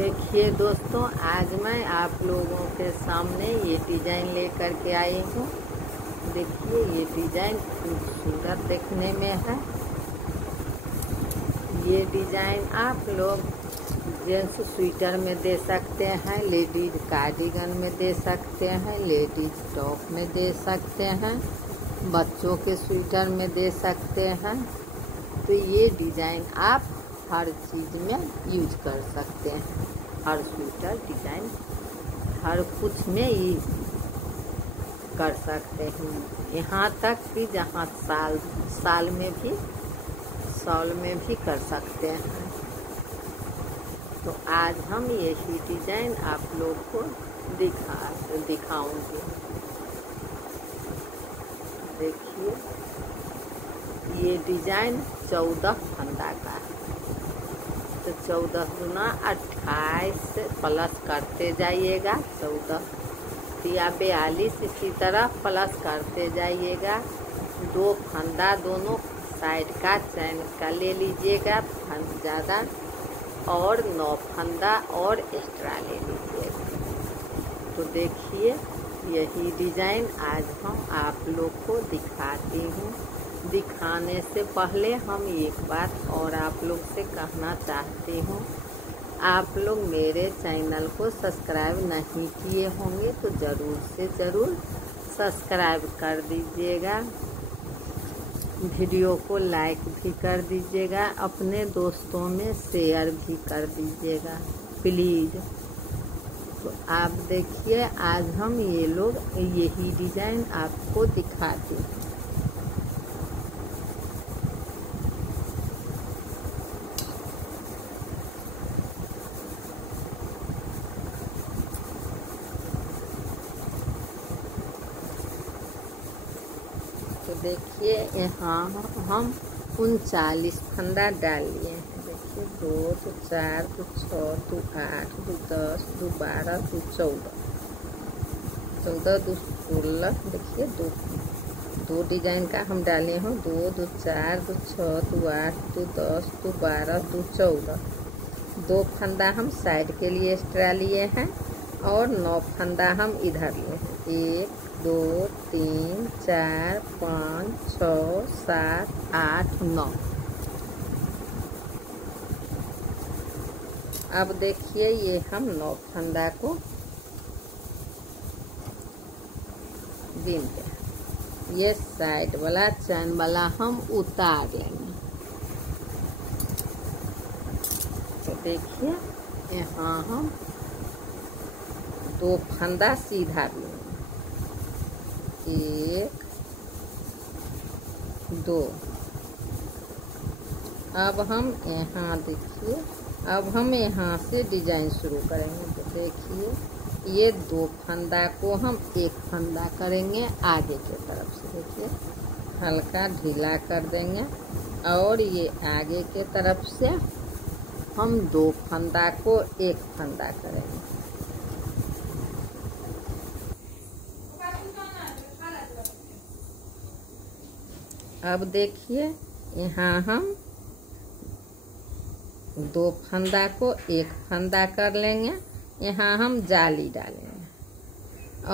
देखिए दोस्तों, आज मैं आप लोगों के सामने ये डिज़ाइन लेकर के आई हूँ। देखिए ये डिज़ाइन खूबसूरत देखने में है। ये डिज़ाइन आप लोग जेंट्स स्वेटर में दे सकते हैं, लेडीज कार्डिगन में दे सकते हैं, लेडीज टॉप में दे सकते हैं, बच्चों के स्वेटर में दे सकते हैं। तो ये डिज़ाइन आप हर चीज़ में यूज कर सकते हैं। हर स्वेटर डिज़ाइन हर कुछ में ही कर सकते हैं। यहाँ तक कि जहाँ साल में भी कर सकते हैं। तो आज हम यही डिज़ाइन आप लोग को दिखाऊंगी। देखिए ये डिज़ाइन 14 फंदा का है। तो 14 गुना 28 प्लस करते जाइएगा। 14 या 42 इसी तरह प्लस करते जाइएगा। 2 फंदा दोनों साइड का चैन का ले लीजिएगा ज़्यादा, और 9 फंदा और एक्स्ट्रा ले लीजिएगा। तो देखिए यही डिज़ाइन आज हम आप लोग को दिखाती हूँ। दिखाने से पहले हम एक बात और आप लोग से कहना चाहती हूँ। आप लोग मेरे चैनल को सब्सक्राइब नहीं किए होंगे तो ज़रूर से ज़रूर सब्सक्राइब कर दीजिएगा। वीडियो को लाइक भी कर दीजिएगा, अपने दोस्तों में शेयर भी कर दीजिएगा प्लीज़। तो आप देखिए आज हम यही डिज़ाइन आपको दिखाते हैं। तो देखिए यहाँ हम 39 फंदा डाल लिए हैं। देखिए 2 तो 4 तो 6 तो 8 तो 10 तो 12 तो 14 तो 16। देखिए दो डिजाइन का हम डाले हैं। 2 तो 4 तो 6 तो 8 तो 10 तो 12 तो 14। 2 फंदा हम साइड के लिए एक्स्ट्रा लिए हैं और 9 फंदा हम इधर लिए हैं। 1 2 3 4 5 6 7 8 9। अब देखिए ये हम 9 फंदा को बीनते हैं। ये साइड वाला चैन वाला हम उतार लेंगे। तो देखिए यहाँ हम 2 फंदा सीधा बीनेंगे। 1 2। अब हम यहाँ देखिए, अब हम यहाँ से डिजाइन शुरू करेंगे। तो देखिए ये 2 फंदा को हम 1 फंदा करेंगे आगे की तरफ से। देखिए हल्का ढीला कर देंगे और ये आगे के तरफ से हम 2 फंदा को 1 फंदा करेंगे। अब देखिए यहाँ हम 2 फंदा को 1 फंदा कर लेंगे। यहाँ हम जाली डालेंगे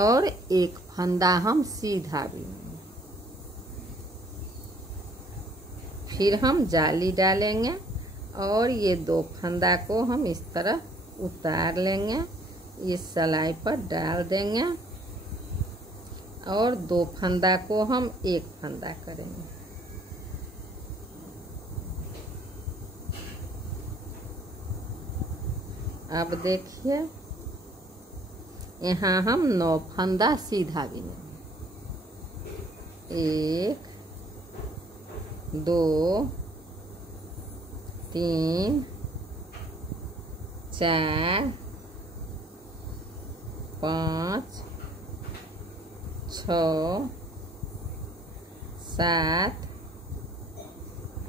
और 1 फंदा हम सीधा बीनेंगे। फिर हम जाली डालेंगे और ये 2 फंदा को हम इस तरह उतार लेंगे, इस सिलाई पर डाल देंगे और 2 फंदा को हम 1 फंदा करेंगे। अब देखिए यहाँ हम 9 फंदा सीधा बीनेंगे। 1 2 3 4 5 6 7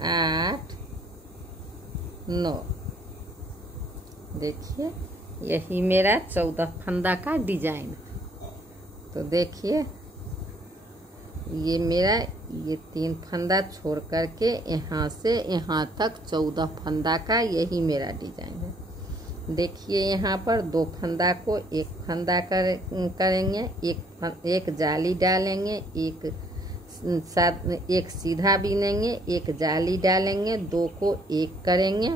8 9। देखिए यही मेरा 14 फंदा का डिजाइन है। तो देखिए ये 3 फंदा छोड़ करके यहाँ से यहाँ तक 14 फंदा का यही मेरा डिजाइन है। देखिए यहाँ पर 2 फंदा को एक फंदा करेंगे, एक जाली डालेंगे, एक सीधा बीनेंगे, एक जाली डालेंगे, 2 को एक करेंगे।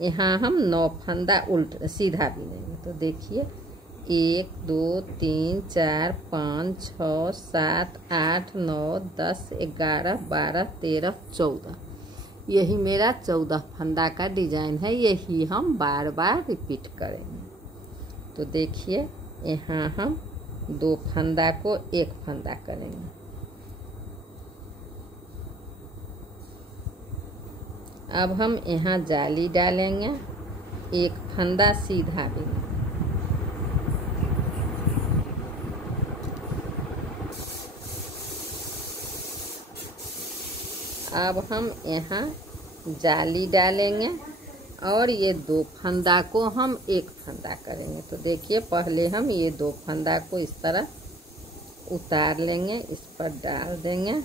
यहाँ हम 9 फंदा सीधा बीनेंगे। तो देखिए 1 2 3 4 5 6 7 8 9 10 11 12 13 14, यही मेरा 14 फंदा का डिजाइन है। यही हम बार बार रिपीट करेंगे। तो देखिए यहाँ हम 2 फंदा को एक फंदा करेंगे। अब हम यहाँ जाली डालेंगे, एक फंदा सीधा बीनेंगे। अब हम यहाँ जाली डालेंगे और ये 2 फंदा को हम एक फंदा करेंगे। तो देखिए पहले हम ये 2 फंदा को इस तरह उतार लेंगे, इस पर डाल देंगे।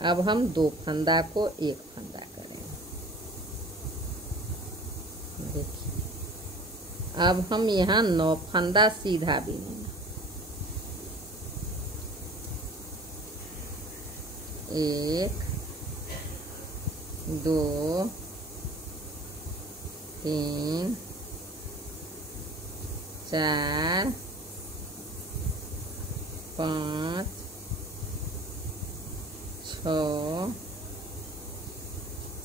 अब हम 2 फंदा को एक फंदा करेंगे। देखिए अब हम यहाँ 9 फंदा सीधा बीनेंगे। 1 2 3 4 5 6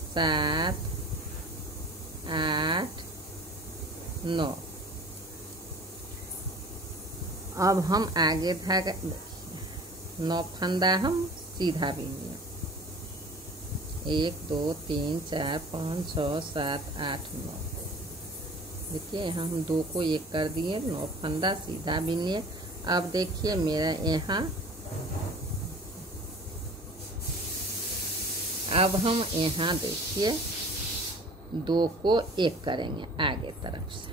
7 8 9। अब हम आगे धागा 9 फंदा हम सीधा बीनेंगे। 1 2 3 4 5 6 7 8 9। देखिए यहाँ हम 2 को एक कर दिए, 9 फंदा सीधा बीनिए। अब देखिए मेरा यहाँ, अब हम यहाँ देखिए 2 को एक करेंगे आगे तरफ से।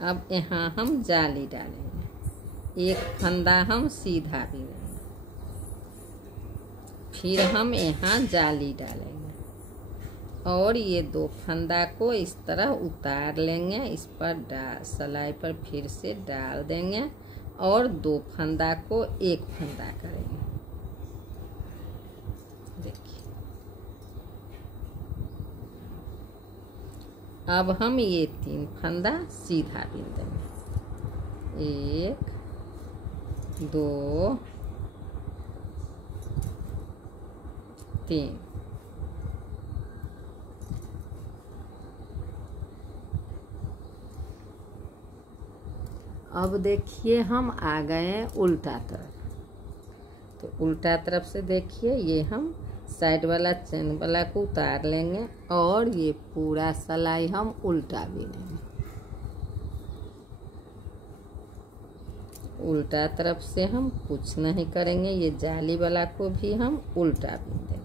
अब यहाँ हम जाली डालेंगे, एक फंदा हम सीधा बीनेंगे, फिर हम यहाँ जाली डालेंगे और ये 2 फंदा को इस तरह उतार लेंगे, इस पर सलाई पर फिर से डाल देंगे और 2 फंदा को एक फंदा करेंगे। देखिए अब हम ये 3 फंदा सीधा बीन देंगे। 1 2 3। अब देखिए हम आ गए उल्टा तरफ। तो उल्टा तरफ से देखिए ये हम साइड वाला चैन वाला को उतार लेंगे और ये पूरा सलाई हम उल्टा बीनेंगे। उल्टा तरफ से हम कुछ नहीं करेंगे, ये जाली वाला को भी हम उल्टा बीन देंगे।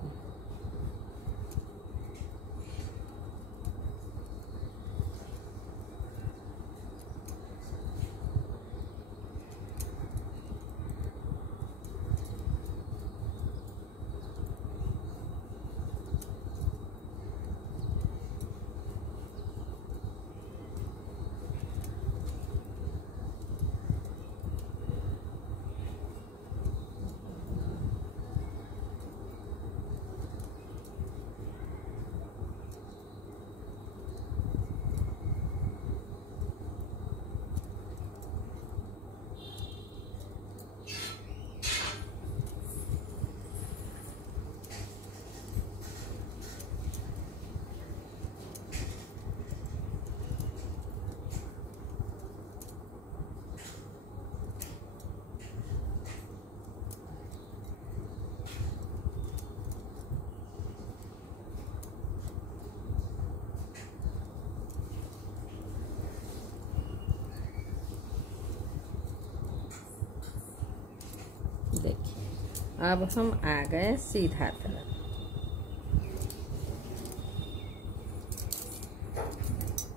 देखिए अब हम आ गए सीधा तरफ।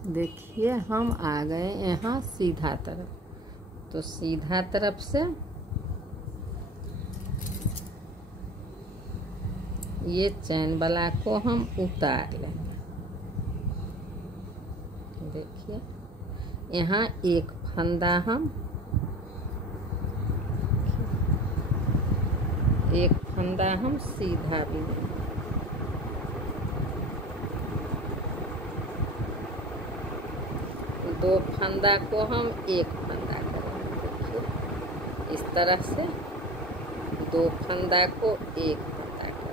देखिए हम आ गए यहाँ सीधा तरफ। तो सीधा तरफ से ये चैन वाला को हम उतार लेंगे। देखिए यहाँ एक फंदा हम सीधा बिनेंगे। दो फंदा को हम एक फंदा करेंगे। देखिए इस तरह से दो फंदा को एक फंदा करेंगे।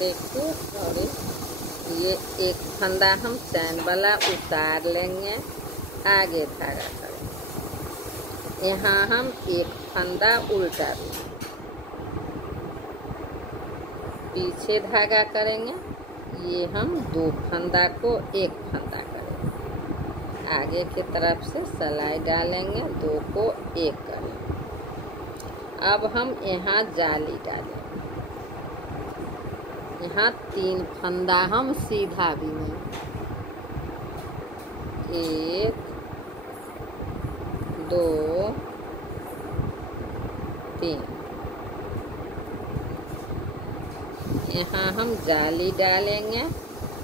देखिए सॉरी, ये एक फंदा हम चैन वाला उतार लेंगे, आगे धागा करेंगे। यहाँ हम एक फंदा उल्टा देंगे, पीछे धागा करेंगे। ये हम दो फंदा को एक फंदा करेंगे, आगे की तरफ से सिलाई डालेंगे, दो को एक करेंगे। अब हम यहाँ जाली डालेंगे। यहाँ तीन फंदा हम सीधा बिनेंगे। एक, दो, तीन। यहाँ हम जाली डालेंगे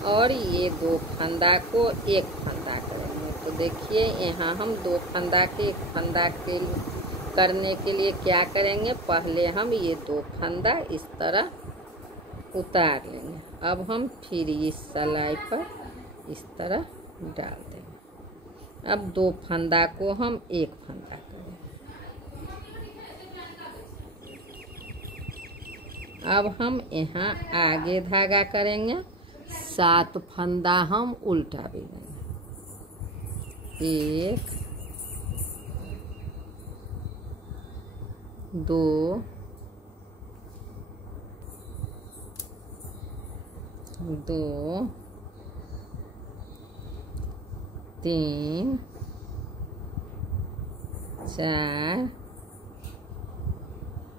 और ये दो फंदा को एक फंदा करेंगे। तो देखिए यहाँ हम दो फंदा के एक फंदा के करने के लिए क्या करेंगे, पहले हम ये दो फंदा इस तरह उतार लेंगे। अब हम फिर इस सिलाई पर इस तरह डाल देंगे। अब दो फंदा को हम एक फंदा करेंगे। अब हम यहाँ आगे धागा करेंगे, 7 फंदा हम उल्टा बिनेंगे। 1, 2, 3, 4,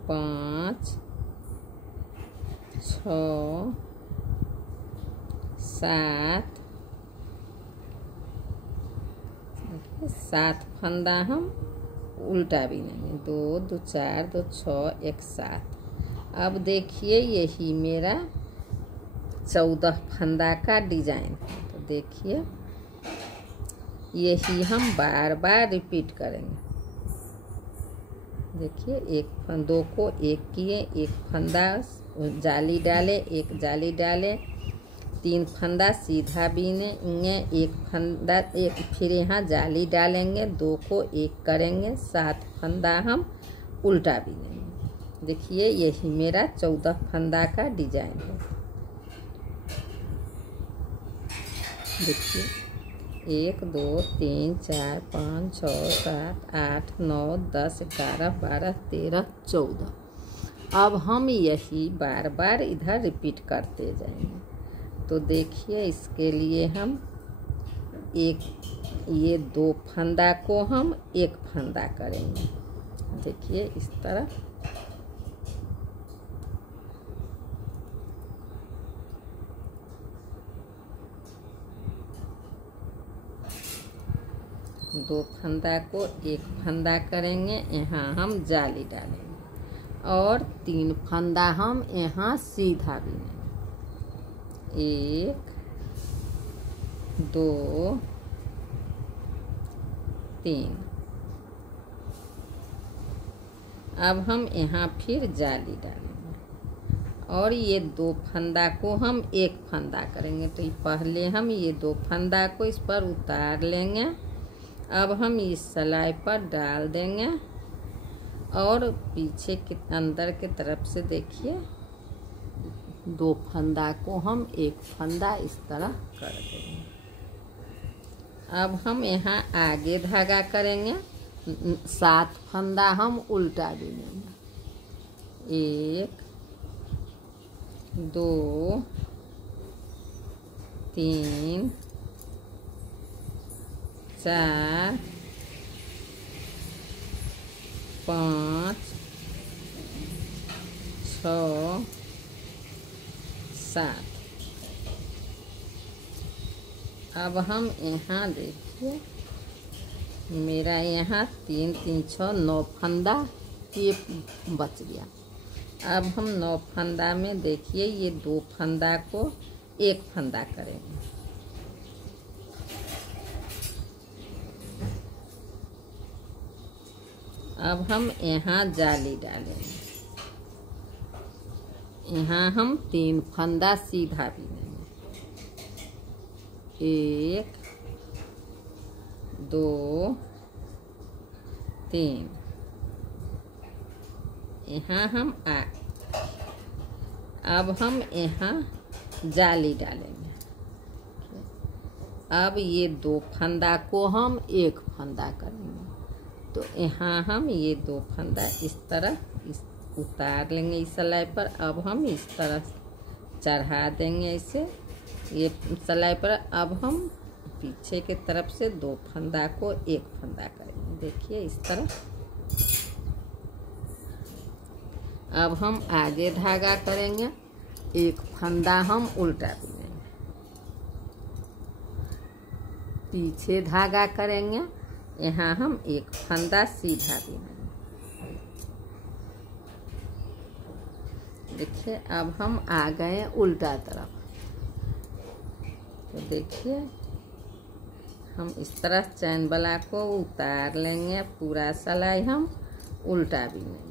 5, 6, 7 फंदा हम उल्टा बिनेंगे। 2, 2, 4, 2, 6, 1, 7। अब देखिए यही मेरा 14 फंदा का डिजाइन है। तो देखिए यही हम बार बार रिपीट करेंगे। देखिए एक दो को एक किए, एक फंदा जाली डाले, एक जाली डाले, 3 फंदा सीधा बिनेंगे, एक फंदा एक फिर यहाँ जाली डालेंगे, 2 को एक करेंगे, 7 फंदा हम उल्टा बिनेंगे। देखिए यही मेरा 14 फंदा का डिजाइन है। देखिए 1, 2, 3, 4, 5, 6, 7, 8, 9, 10, 11, 12, 13, 14। अब हम यही बार बार इधर रिपीट करते जाएंगे। तो देखिए इसके लिए हम ये 2 फंदा को हम एक फंदा करेंगे। देखिए इस तरह दो फंदा को एक फंदा करेंगे, यहाँ हम जाली डालेंगे और 3 फंदा हम यहाँ सीधा बिनेंगे। 1, 2, 3। अब हम यहाँ फिर जाली डालेंगे और ये 2 फंदा को हम एक फंदा करेंगे। तो पहले हम ये 2 फंदा को इस पर उतार लेंगे। अब हम इस सिलाई पर डाल देंगे और पीछे के अंदर के तरफ से देखिए 2 फंदा को हम एक फंदा इस तरह कर देंगे। अब हम यहाँ आगे धागा करेंगे, 7 फंदा हम उल्टा बिनेंगे। 1, 2, 3, 4, 5 6 7। अब हम यहाँ देखिए, मेरा यहाँ 3 3 6 9 फंदा ये बच गया। अब हम 9 फंदा में देखिए ये 2 फंदा को 1 फंदा करेंगे। अब हम यहाँ जाली डालेंगे। यहाँ हम 3 फंदा सीधा बीनेंगे। 1 2 3। यहाँ हम अब हम यहाँ जाली डालेंगे। अब ये 2 फंदा को हम 1 फंदा करेंगे। तो यहाँ हम ये 2 फंदा इस तरह उतार लेंगे इस सिलाई पर। अब हम इस तरह चढ़ा देंगे इसे ये सिलाई पर। अब हम पीछे के तरफ से 2 फंदा को 1 फंदा करेंगे। देखिए इस तरह। अब हम आगे धागा करेंगे, 1 फंदा हम उल्टा बीनेंगे। पीछे धागा करेंगे, यहाँ हम 1 फंदा सीधा बीनेंगे। देखिए अब हम आ गए उल्टा तरफ। तो देखिए हम इस तरह चैन वाला को उतार लेंगे, पूरा सिलाई हम उल्टा बीनेंगे।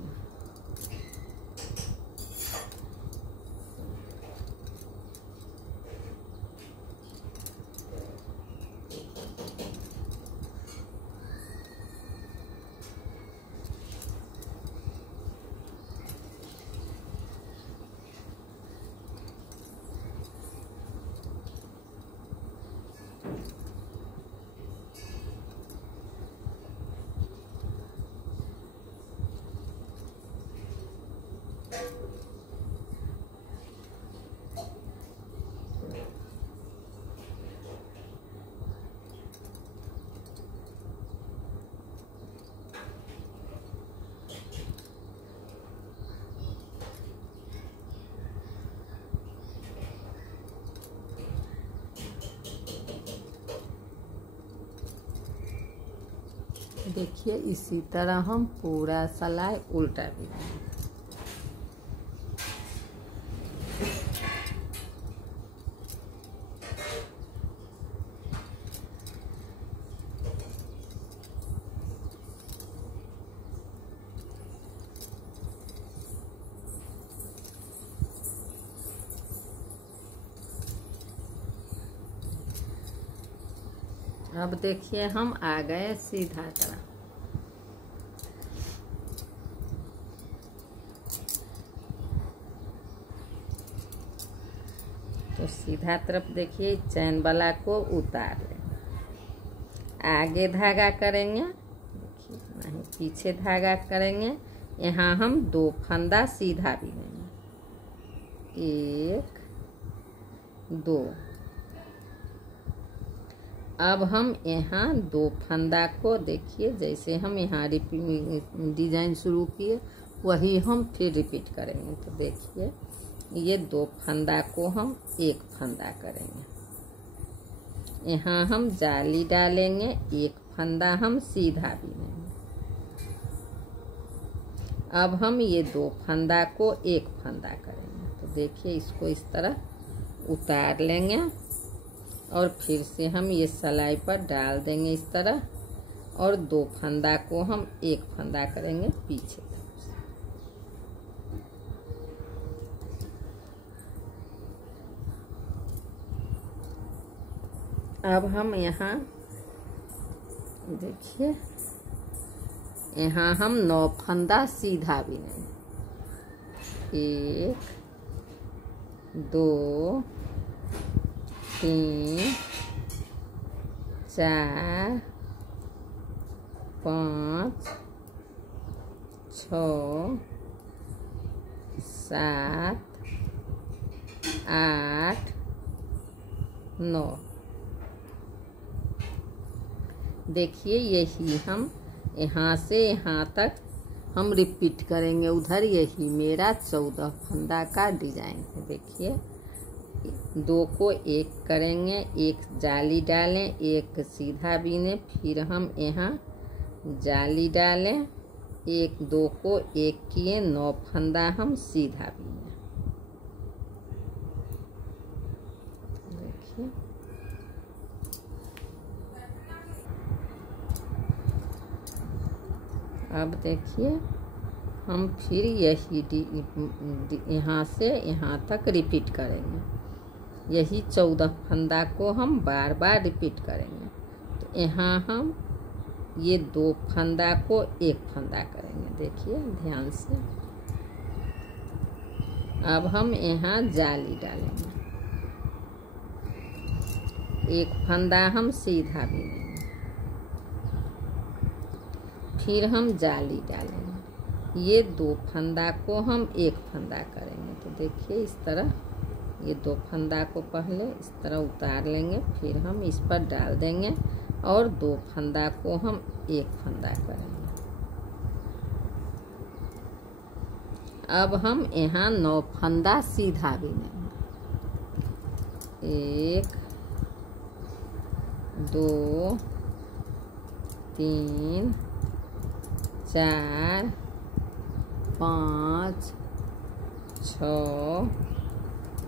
देखिए इसी तरह हम पूरा सिलाई उल्टा बीनेंगे। अब देखिए हम आ गए सीधा तरफ। तो सीधा तरफ देखिए चैन वाला को उतार लेंगे, आगे धागा करेंगे। देखिए नहीं पीछे धागा करेंगे। यहाँ हम 2 फंदा सीधा बीनेंगे। 1 2। अब हम यहाँ 2 फंदा को देखिए जैसे हम यहाँ डिजाइन शुरू किए वही हम फिर रिपीट करेंगे। तो देखिए ये 2 फंदा को हम 1 फंदा करेंगे। यहाँ हम जाली डालेंगे, 1 फंदा हम सीधा बीनेंगे। अब हम ये 2 फंदा को 1 फंदा करेंगे। तो देखिए इसको इस तरह उतार लेंगे और फिर से हम ये सिलाई पर डाल देंगे इस तरह, और 2 फंदा को हम 1 फंदा करेंगे पीछे। अब हम यहाँ देखिए यहाँ हम 9 फंदा सीधा बीनेंगे। 1 2 3 4 5 6 7 8 9। देखिए यही हम यहाँ से यहाँ तक हम रिपीट करेंगे उधर। यही मेरा 14 फंदा का डिजाइन है। देखिए 2 को एक करेंगे, एक जाली डालें, एक सीधा बीने, फिर हम यहाँ जाली डालें, 1 2 को एक किए, 9 फंदा हम सीधा बीने। देखिए अब देखिए हम फिर यही यहाँ से यहाँ तक रिपीट करेंगे। यही 14 फंदा को हम बार बार रिपीट करेंगे। तो यहाँ हम ये 2 फंदा को एक फंदा करेंगे। देखिए ध्यान से। अब हम यहाँ जाली डालेंगे, 1 फंदा हम सीधा बीनेंगे, फिर हम जाली डालेंगे, ये 2 फंदा को हम एक फंदा करेंगे। तो देखिए इस तरह ये 2 फंदा को पहले इस तरह उतार लेंगे, फिर हम इस पर डाल देंगे और 2 फंदा को हम एक फंदा करेंगे। अब हम यहाँ 9 फंदा सीधा बीनेंगे, 1 2 3 4 5 6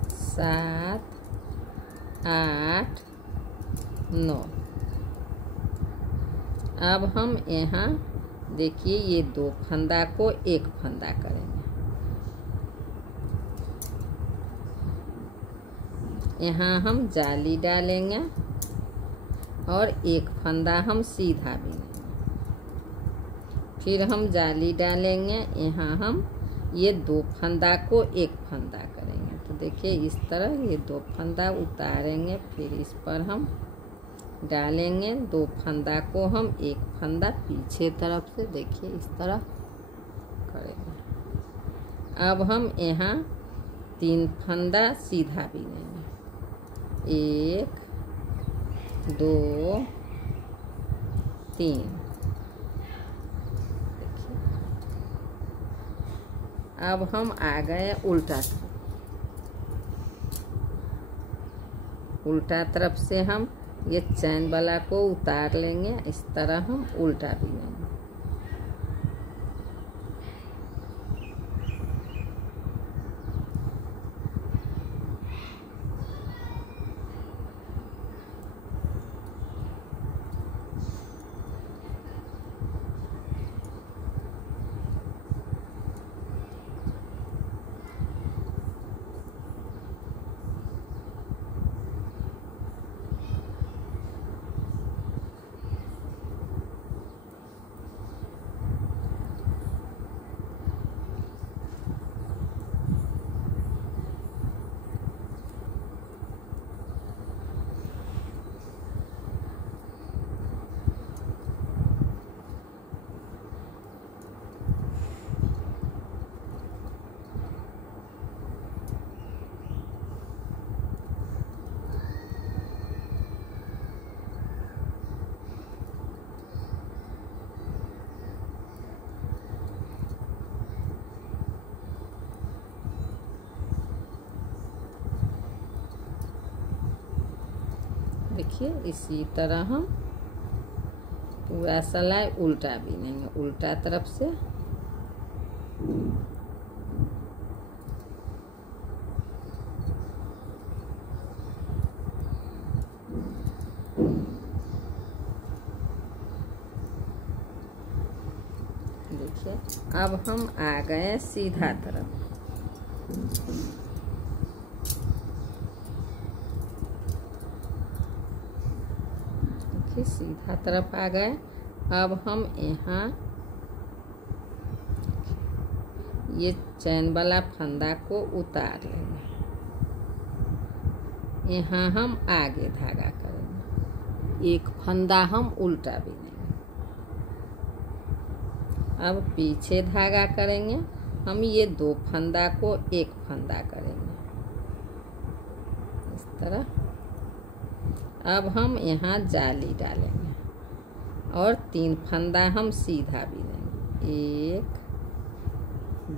7 8 9। अब हम यहाँ देखिए ये 2 फंदा को एक फंदा करेंगे। यहाँ हम जाली डालेंगे और 1 फंदा हम सीधा बीनेंगे, फिर हम जाली डालेंगे, यहाँ हम ये 2 फंदा को एक फंदा करेंगे। तो देखिए इस तरह ये 2 फंदा उतारेंगे, फिर इस पर हम डालेंगे, 2 फंदा को हम एक फंदा पीछे तरफ से देखिए इस तरह करेंगे। अब हम यहाँ 3 फंदा सीधा बीनेंगे, 1 2 3। अब हम आ गए उल्टा तरफ। उल्टा तरफ से हम ये चैन वाला को उतार लेंगे, इस तरह हम उल्टा बीनेंगे। देखिए इसी तरह हम पूरा सिलाई उल्टा बीनेंगे, उल्टा तरफ से। देखिए अब हम आ गए सीधा तरफ। सीधा तरफ आ गए। अब हम यहाँ ये चैन वाला फंदा को उतार लेंगे, यहाँ हम आगे धागा करेंगे, 1 फंदा हम उल्टा बीनेंगे। अब पीछे धागा करेंगे, हम ये 2 फंदा को 1 फंदा करेंगे इस तरह। अब हम यहाँ जाली डालेंगे और 3 फंदा हम सीधा बीनेंगे, 1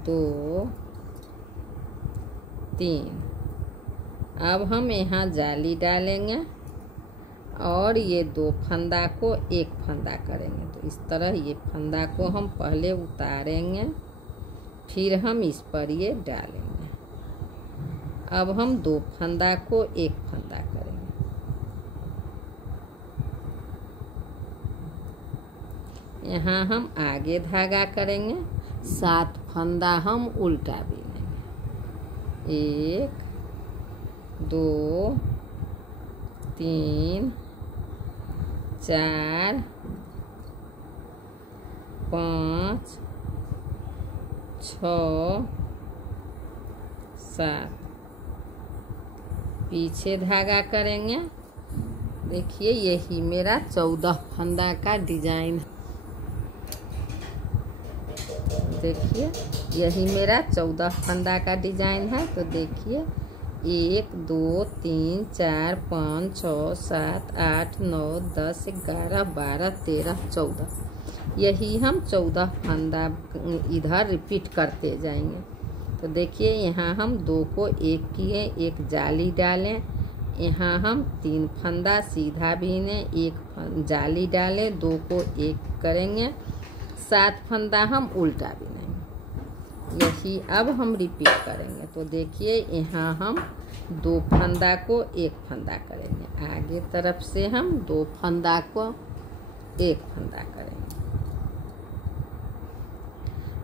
2 3। अब हम यहाँ जाली डालेंगे और ये 2 फंदा को एक फंदा करेंगे। तो इस तरह ये फंदा को हम पहले उतारेंगे, फिर हम इस पर ये डालेंगे। अब हम 2 फंदा को एक फंदा करेंगे। यहाँ हम आगे धागा करेंगे, 7 फंदा हम उल्टा बीनेंगे। 1 2 3 4 5 6 7। पीछे धागा करेंगे। देखिए यही मेरा 14 फंदा का डिजाइन है। देखिए यही मेरा 14 फंदा का डिजाइन है। तो देखिए 1 2 3 4 5 6 7 8 9 10 11 12 13 14। यही हम 14 फंदा इधर रिपीट करते जाएंगे। तो देखिए यहाँ हम 2 को एक किए, एक जाली डालें। यहाँ हम 3 फंदा सीधा बीने, एक जाली डालें, 2 को एक करेंगे, 7 फंदा हम उल्टा बीनेंगे। यही अब हम रिपीट करेंगे। तो देखिए यहाँ हम 2 फंदा को एक फंदा करेंगे, आगे तरफ से हम 2 फंदा को एक फंदा करेंगे।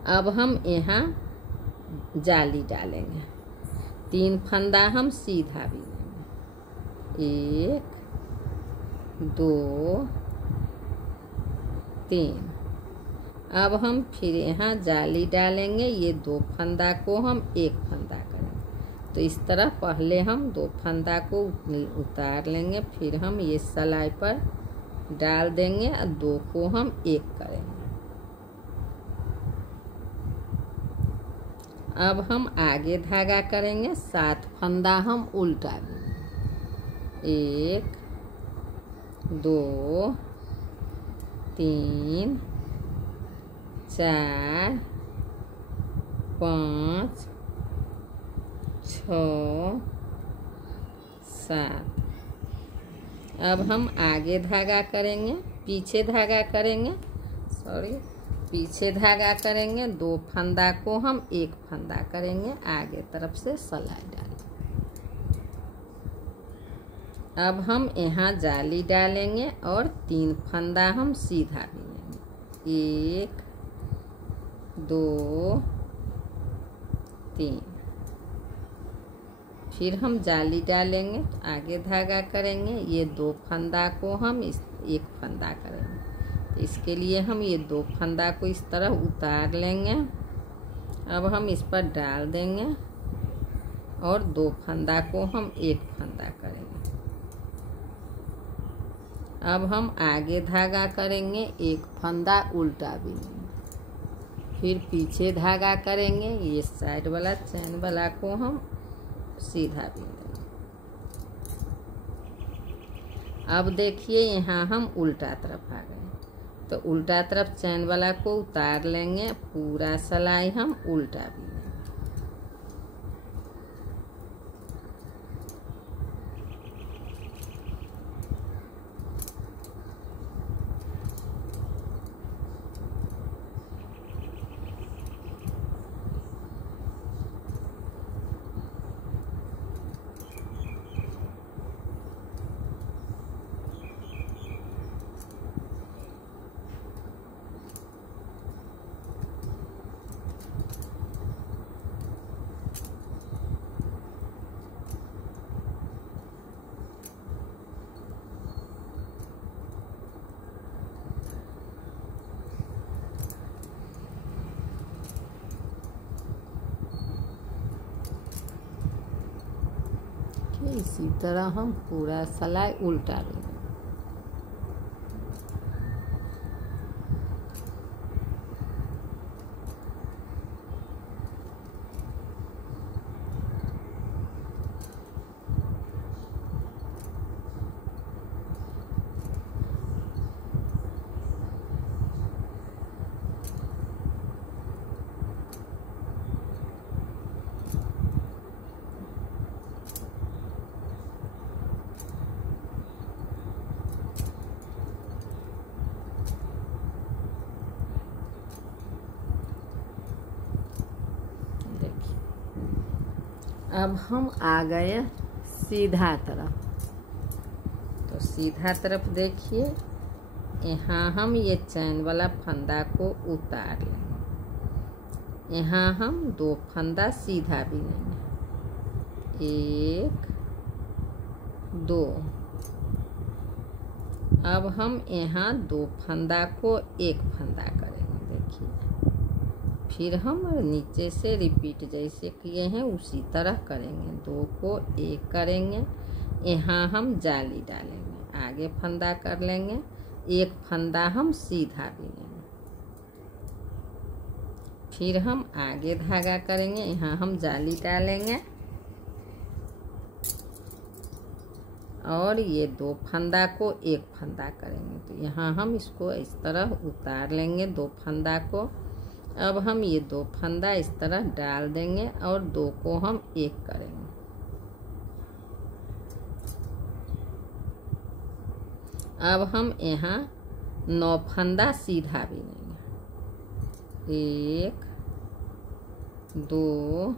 अब हम यहाँ जाली डालेंगे, 3 फंदा हम सीधा बीनेंगे, 1 2 3। अब हम फिर यहाँ जाली डालेंगे, ये 2 फंदा को हम एक फंदा करेंगे। तो इस तरह पहले हम 2 फंदा को उतार लेंगे, फिर हम ये सिलाई पर डाल देंगे और 2 को हम एक करेंगे। अब हम आगे धागा करेंगे, 7 फंदा हम उल्टा देंगे, 1 2 3 4 5 6 7। अब हम आगे धागा करेंगे, पीछे धागा करेंगे, पीछे धागा करेंगे, 2 फंदा को हम एक फंदा करेंगे, आगे तरफ से सिलाई डालेंगे। अब हम यहाँ जाली डालेंगे और 3 फंदा हम सीधा बीनेंगे, 1 2 3। फिर हम जाली डालेंगे, आगे धागा करेंगे, ये 2 फंदा को हम एक फंदा करेंगे। इसके लिए हम ये 2 फंदा को इस तरह उतार लेंगे। अब हम इस पर डाल देंगे और 2 फंदा को हम एक फंदा करेंगे। अब हम आगे धागा करेंगे, 1 फंदा उल्टा बीनेंगे, फिर पीछे धागा करेंगे, ये साइड वाला चैन वाला को हम सीधा बीनेंगे। अब देखिए यहाँ हम उल्टा तरफ आ गए। तो उल्टा तरफ चैन वाला को उतार लेंगे, पूरा सिलाई हम उल्टा बीनेंगे। इसी तरह हम पूरा सिलाई उल्टा लेंगे। अब हम आ गए सीधा तरफ। तो सीधा तरफ देखिए, यहाँ हम ये चैन वाला फंदा को उतार लेंगे। यहाँ हम 2 फंदा सीधा बिनेंगे, 1 2। अब हम यहाँ 2 फंदा को 1 फंदा करेंगे। देखिए, फिर हम नीचे से रिपीट जैसे किए हैं उसी तरह करेंगे। 2 को 1 करेंगे, यहाँ हम जाली डालेंगे, आगे फंदा कर लेंगे, 1 फंदा हम सीधा बिनेंगे। फिर हम आगे धागा करेंगे, यहाँ हम जाली डालेंगे और ये 2 फंदा को 1 फंदा करेंगे। तो यहाँ हम इसको इस तरह उतार लेंगे 2 फंदा को। अब हम ये 2 फंदा इस तरह डाल देंगे और 2 को हम 1 करेंगे। अब हम यहाँ 9 फंदा सीधा बिनेंगे, 1 2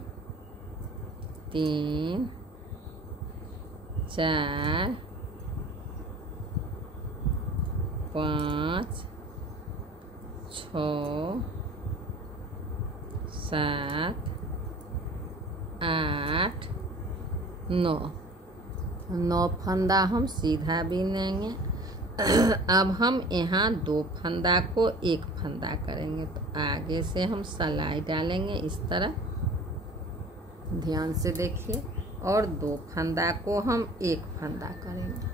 3 4 5 6 7 8 9 फंदा हम सीधा बिनेंगे। अब हम यहाँ 2 फंदा को 1 फंदा करेंगे। तो आगे से हम सिलाई डालेंगे इस तरह, ध्यान से देखिए, और 2 फंदा को हम 1 फंदा करेंगे।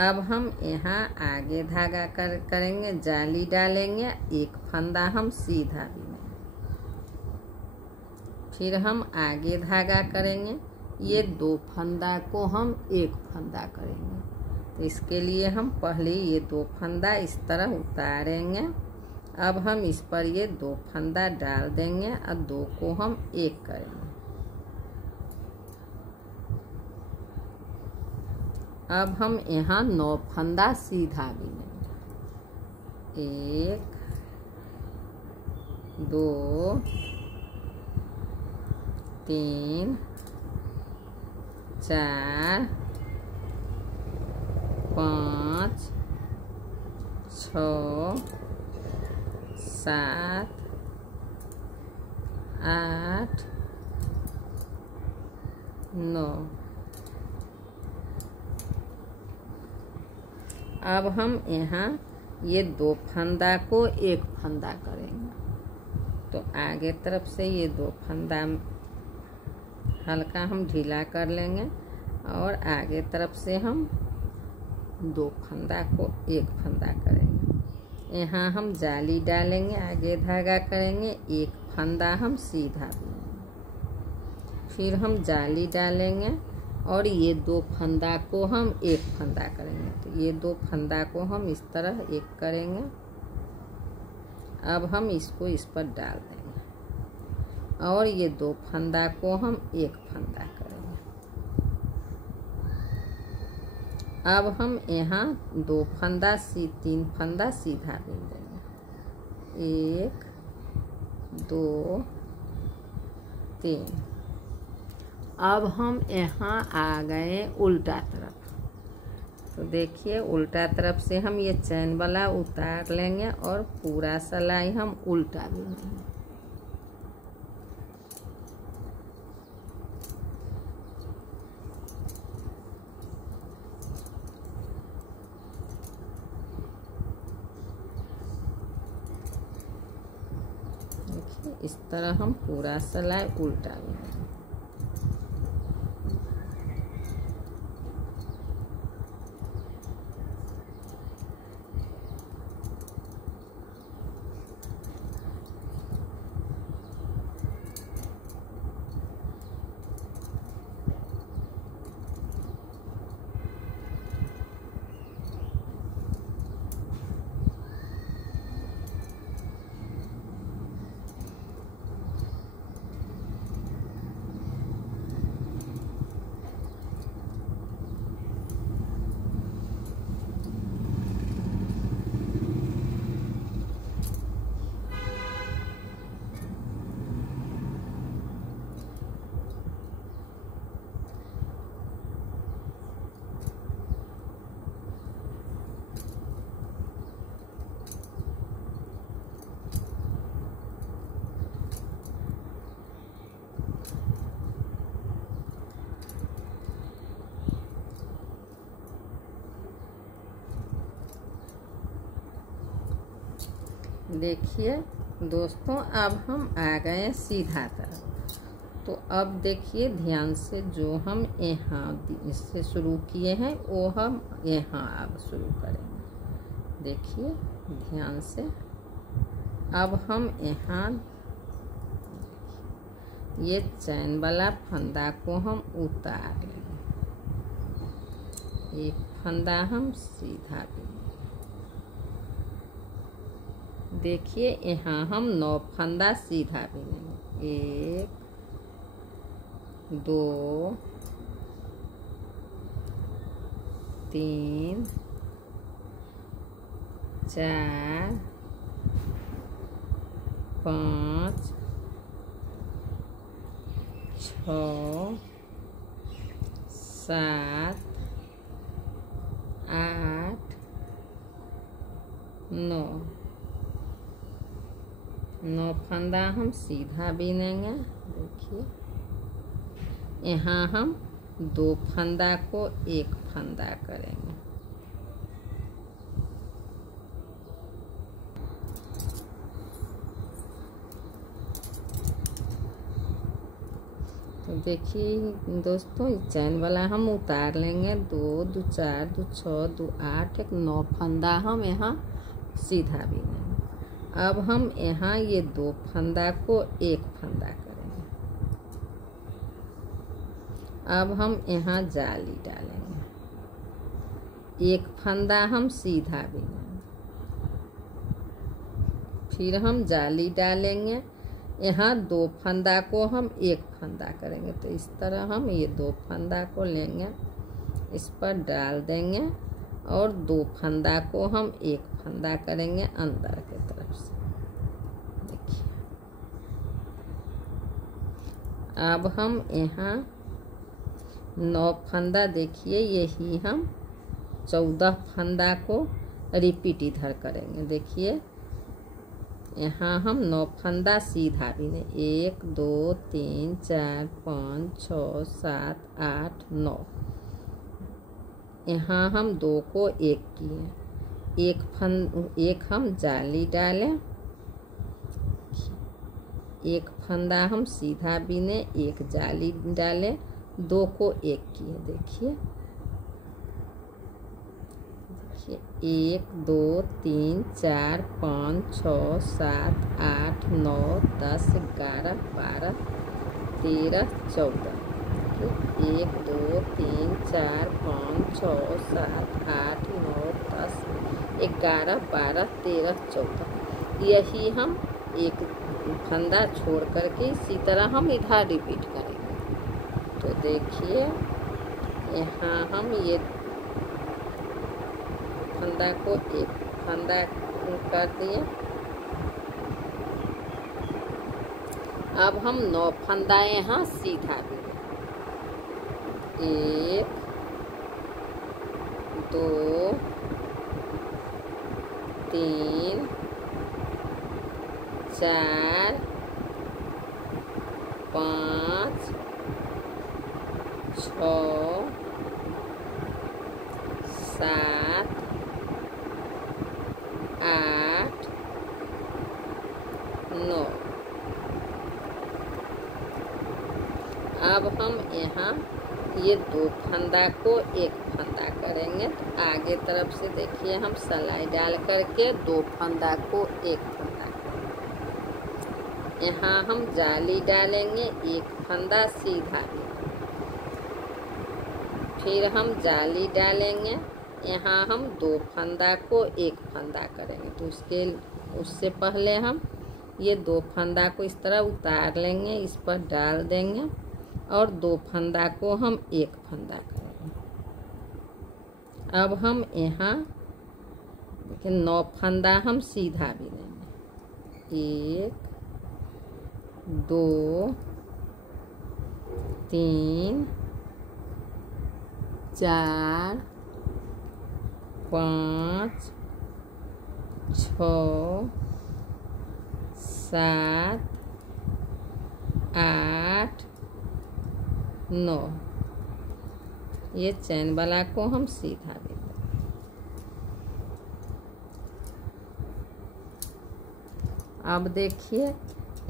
अब हम यहाँ आगे धागा करेंगे, जाली डालेंगे, 1 फंदा हम सीधा बिनेंगे। फिर हम आगे धागा करेंगे, ये 2 फंदा को हम 1 फंदा करेंगे। तो इसके लिए हम पहले ये 2 फंदा इस तरह उतारेंगे। अब हम इस पर ये 2 फंदा डाल देंगे और 2 को हम 1 करेंगे। अब हम यहाँ 9 फंदा सीधा बिनेंगे, 1 2 3 4 5 6 7 8 9। अब हम यहाँ ये 2 फंदा को 1 फंदा करेंगे। तो आगे तरफ से ये 2 फंदा हल्का हम ढीला कर लेंगे और आगे तरफ से हम 2 फंदा को 1 फंदा करेंगे। यहाँ हम जाली डालेंगे, आगे धागा करेंगे, 1 फंदा हम सीधा बिनेंगे। फिर हम जाली डालेंगे और ये 2 फंदा को हम 1 फंदा करेंगे। तो ये 2 फंदा को हम इस तरह 1 करेंगे। अब हम इसको इस पर डाल देंगे और ये 2 फंदा को हम 1 फंदा करेंगे। अब हम यहाँ 2 फंदा 3 फंदा सीधा बिन देंगे, 1 2 3। अब हम यहाँ आ गए उल्टा तरफ। तो देखिए, उल्टा तरफ से हम ये चैन वाला उतार लेंगे और पूरा सिलाई हम उल्टा बिनेंगे। देखिए, इस तरह हम पूरा सिलाई उल्टा बिनेंगे। देखिए दोस्तों, अब हम आ गए सीधा तरफ। तो अब देखिए ध्यान से, जो हम यहाँ इससे शुरू किए हैं वो हम यहाँ अब शुरू करेंगे। देखिए ध्यान से, अब हम यहाँ ये चैन वाला फंदा को हम उतार लेंगे। एक फंदा हम सीधा भी, देखिए यहाँ हम 9 फंदा सीधा बिनेंगे। 1 2 3 4 5 6 7 8 9 फंदा हम सीधा बिनेंगे। देखिए यहाँ हम 2 फंदा को 1 फंदा करेंगे। तो देखिए दोस्तों, चैन वाला हम उतार लेंगे। 2 2 4 2 6 2 8 एक 9 फंदा हम यहाँ सीधा बिनेंगे। अब हम यहाँ ये 2 फंदा को 1 फंदा करेंगे। अब हम यहाँ जाली डालेंगे। 1 फंदा हम सीधा बिनेंगे, फिर हम जाली डालेंगे। यहाँ 2 फंदा को हम 1 फंदा करेंगे। तो इस तरह हम ये 2 फंदा को लेंगे, इस पर डाल देंगे और 2 फंदा को हम 1 फंदा करेंगे अंदर के तरफ से। देखिए अब हम यहाँ 9 फंदा, देखिए यही हम 14 फंदा को रिपीट इधर करेंगे। देखिए यहाँ हम 9 फंदा सीधा बिने। 1 2 3 4 5 6 7 8 9। यहाँ हम 2 को 1 किए। एक हम जाली डालें, 1 फंदा हम सीधा बिने, 1 जाली डालें, 2 को 1 किए। देखिए 1 2 3 4 5 6 7 8 9 10 11 12 13 14। 1 2 3 4 5 6 7 8 9 10 11 12 13 14। यही हम 1 फंदा छोड़ करके इसी तरह हम इधर रिपीट करेंगे। तो देखिए यहाँ हम ये फंदा को 1 फंदा कर दिए। अब हम 9 फंदा यहाँ सीधा भी। 1 2 3 4 5 6 7 8 9। अब हम यहाँ ये 2 फंदा को 1 फंदा करेंगे। तो आगे तरफ से देखिए हम सिलाई डाल करके 2 फंदा को 1 फंदा करेंगे। यहाँ हम जाली डालेंगे, 1 फंदा सीधा, फिर हम जाली डालेंगे। यहाँ हम 2 फंदा को 1 फंदा करेंगे। तो उससे पहले हम ये 2 फंदा को इस तरह उतार लेंगे, इस पर डाल देंगे और 2 फंदा को हम 1 फंदा करेंगे। अब हम यहाँ देखिए 9 फंदा हम सीधा भी लेंगे। 1 2 3 4 5 6 7 8 9। ये चैन वाला को हम सीधा भी अब देखिए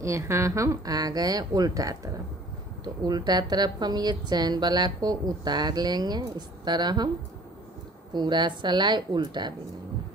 यहाँ हम आ गए उल्टा तरफ। तो उल्टा तरफ हम ये चैन वाला को उतार लेंगे। इस तरह हम पूरा सिलाई उल्टा बिनेंगे।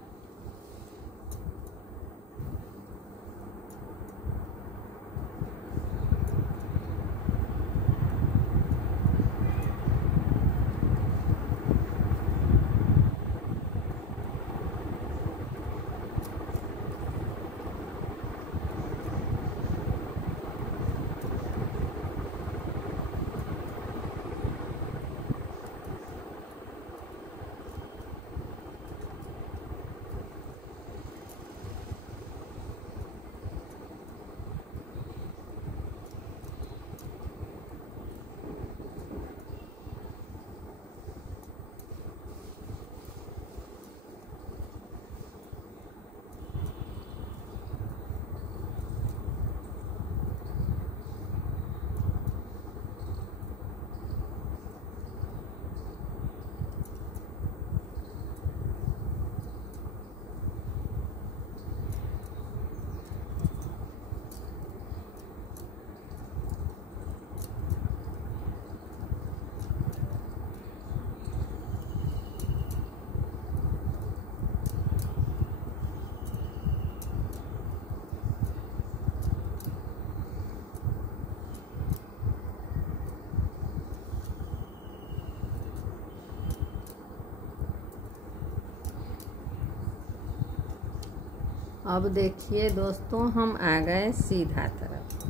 अब देखिए दोस्तों हम आ गए सीधा तरफ।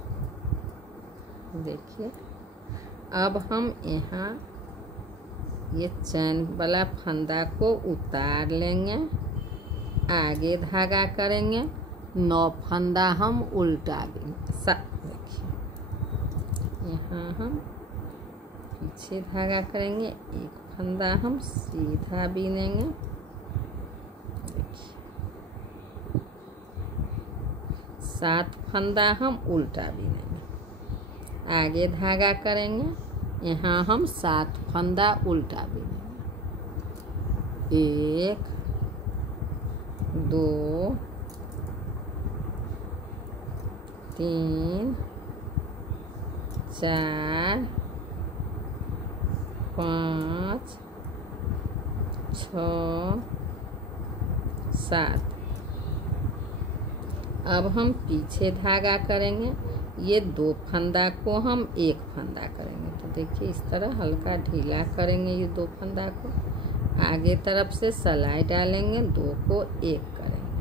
देखिए अब हम यहाँ ये चैन वाला फंदा को उतार लेंगे, आगे धागा करेंगे, 9 फंदा हम उल्टा देंगे। देखिए यहाँ हम पीछे धागा करेंगे, 1 फंदा हम सीधा बीनेंगे। 7 फंदा हम उल्टा बीनेंगे, आगे धागा करेंगे, यहाँ हम 7 फंदा उल्टा बीनेंगे। 1 2 3 4 5 6 7। अब हम पीछे धागा करेंगे, ये 2 फंदा को हम 1 फंदा करेंगे। तो देखिए इस तरह हल्का ढीला करेंगे ये 2 फंदा को, आगे तरफ से सिलाई डालेंगे, 2 को 1 करेंगे।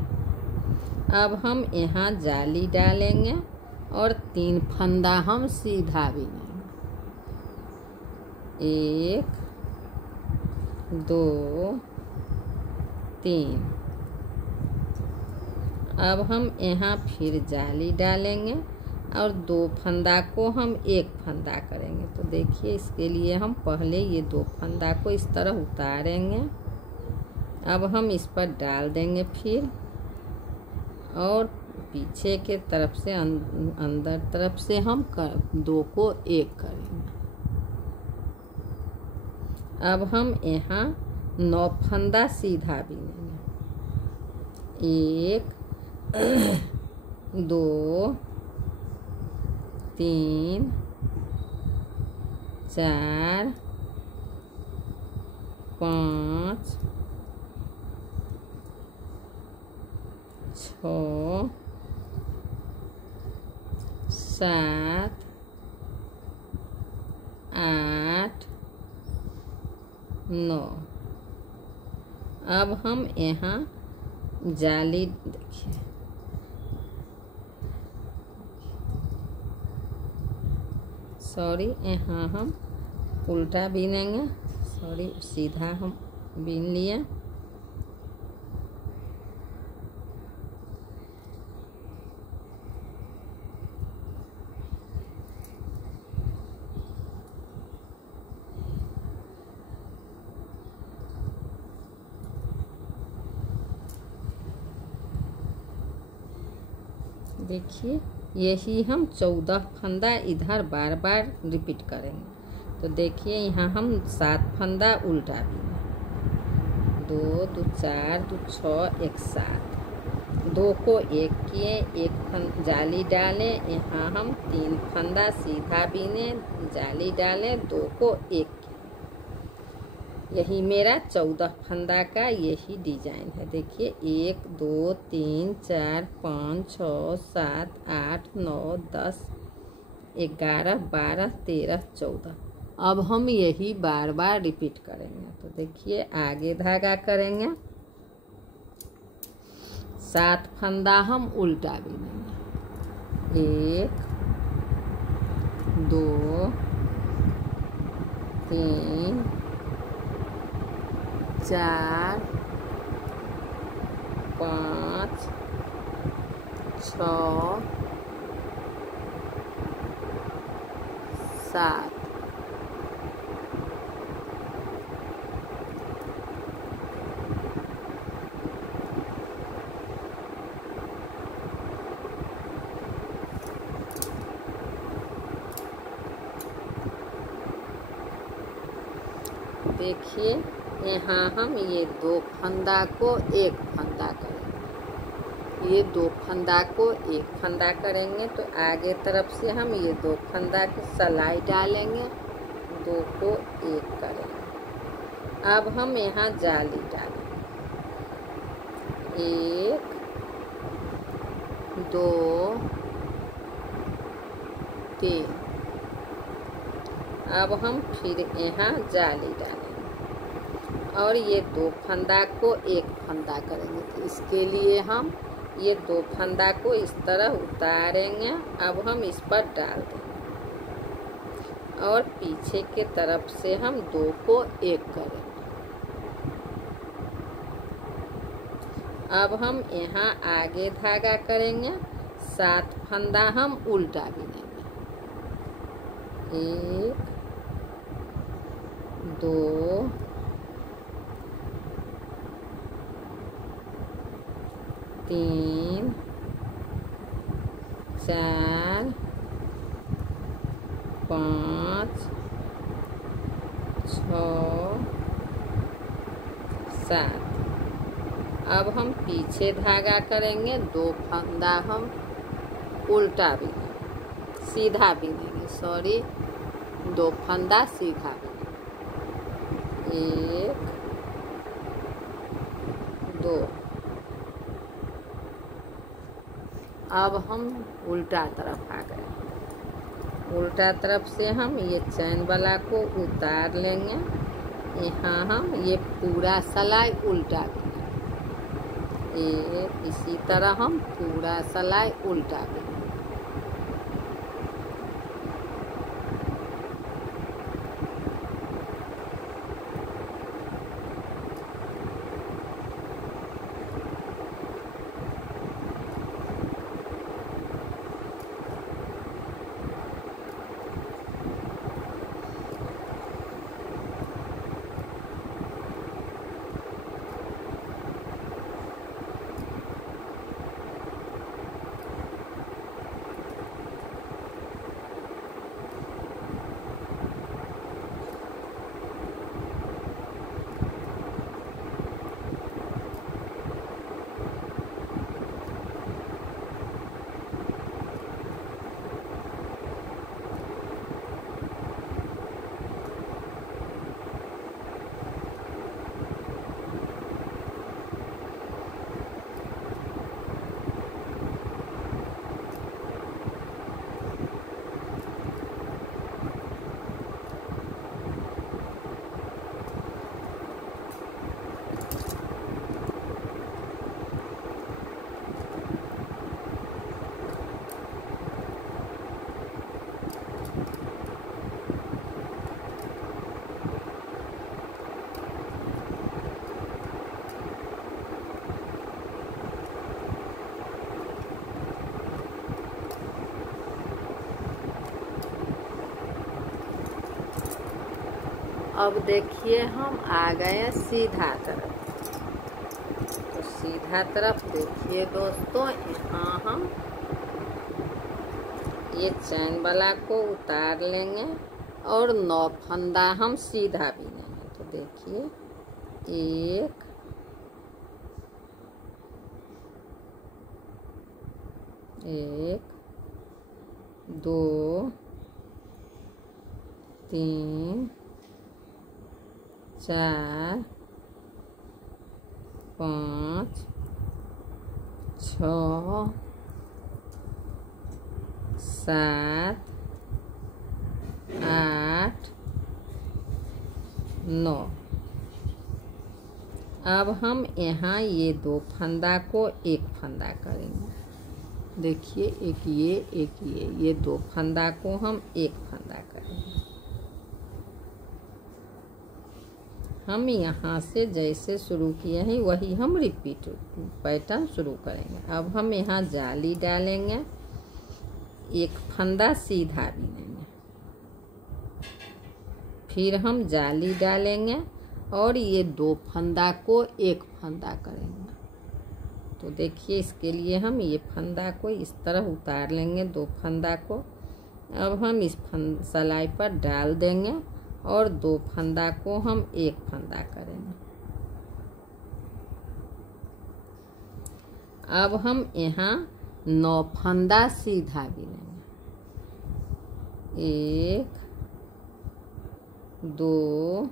अब हम यहाँ जाली डालेंगे और 3 फंदा हम सीधा बीनेंगे। 1 2 3। अब हम यहाँ फिर जाली डालेंगे और 2 फंदा को हम 1 फंदा करेंगे। तो देखिए इसके लिए हम पहले ये 2 फंदा को इस तरह उतारेंगे। अब हम इस पर डाल देंगे फिर, और पीछे के तरफ से अंदर तरफ से हम 2 को 1 करेंगे। अब हम यहाँ 9 फंदा सीधा बीनेंगे। 1 2 3 4 5 6 7 8 9। अब हम यहाँ जाली देखिए, सॉरी यहाँ हम उल्टा बीनेंगे, सॉरी सीधा हम बीन लिए। देखिए यही हम 14 फंदा इधर बार बार रिपीट करेंगे। तो देखिए यहाँ हम 7 फंदा उल्टा बीने, 2 2 4 2 6 1 7। दो को एक किए, एक जाली डालें, यहाँ हम 3 फंदा सीधा बीने, जाली डालें, 2 को एक किए। यही मेरा 14 फंदा का यही डिजाइन है। देखिए 1 2 3 4 5 6 7 8 9 10 11 12 13 14। अब हम यही बार बार रिपीट करेंगे। तो देखिए आगे धागा करेंगे, 7 फंदा हम उल्टा बीनेंगे। 1 2 3 4 5 6 7। देखिए यहाँ हम ये 2 फंदा को एक फंदा करेंगे, ये 2 फंदा को एक फंदा करेंगे। तो आगे तरफ से हम ये 2 फंदा की सिलाई डालेंगे, 2 को एक करेंगे। अब हम यहाँ जाली डालेंगे, 1 2 3। अब हम फिर यहाँ जाली डालेंगे और ये 2 फंदा को एक फंदा करेंगे। तो इसके लिए हम ये 2 फंदा को इस तरह उतारेंगे। अब हम इस पर डाल देंगे और पीछे के तरफ से हम 2 को एक करेंगे। अब हम यहाँ आगे धागा करेंगे, 7 फंदा हम उल्टा बीनेंगे। 1 2 3 4 5 6 7। अब हम पीछे धागा करेंगे, 2 फंदा हम उल्टा बीनेंगे, सीधा बीनेंगे, 2 फंदा सीधा बीनेंगे। 1 2। अब हम उल्टा तरफ आ गए। उल्टा तरफ से हम ये चैन वाला को उतार लेंगे। यहाँ हम ये पूरा सिलाई उल्टा बीनेंगे। इसी तरह हम पूरा सिलाई उल्टा बीनेंगे। अब देखिए हम आ गए सीधा तरफ। तो सीधा तरफ देखिए दोस्तों, यहाँ हम ये चैन वाला को उतार लेंगे और 9 फंदा हम सीधा बीनेंगे। तो देखिए 1 एक, दो, तीन, चार, पाँच, छः, सात, आठ, 9। अब हम यहाँ ये 2 फंदा को एक फंदा करेंगे। देखिए, एक ये 2 फंदा को हम एक फंदा करेंगे। हम यहाँ से जैसे शुरू किए हैं वही हम रिपीट पैटर्न शुरू करेंगे। अब हम यहाँ जाली डालेंगे, एक फंदा सीधा बिनेंगे, फिर हम जाली डालेंगे और ये 2 फंदा को एक फंदा करेंगे। तो देखिए, इसके लिए हम ये फंदा को इस तरह उतार लेंगे, 2 फंदा को। अब हम इस सिलाई पर डाल देंगे और 2 फंदा को हम एक फंदा करेंगे। अब हम यहाँ 9 फंदा सीधा बिनेंगे। 1, 2,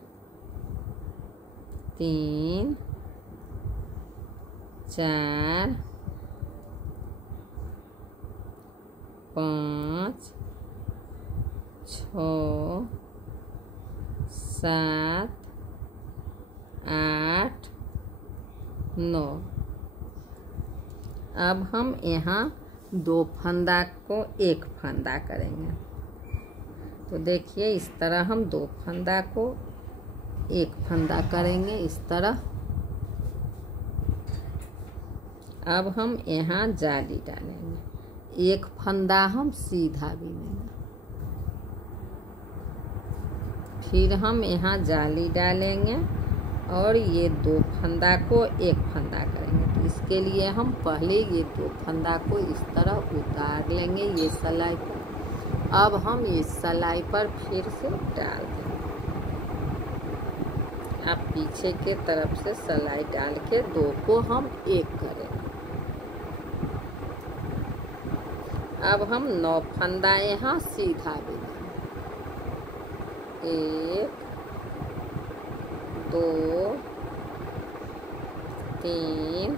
3, 4, 5, 6, 7, 8, 9। अब हम यहाँ 2 फंदा को एक फंदा करेंगे। तो देखिए, इस तरह हम 2 फंदा को एक फंदा करेंगे, इस तरह। अब हम यहाँ जाली डालेंगे, एक फंदा हम सीधा बिनेंगे, फिर हम यहाँ जाली डालेंगे और ये 2 फंदा को एक फंदा करेंगे। तो इसके लिए हम पहले ये 2 फंदा को इस तरह उतार लेंगे ये सिलाई पर। अब हम इस सिलाई पर फिर से डाल देंगे। अब पीछे के तरफ से सिलाई डाल के 2 को हम एक करेंगे। अब हम 9 फंदा यहाँ सीधा बिनेंगे। 1, 2, 3,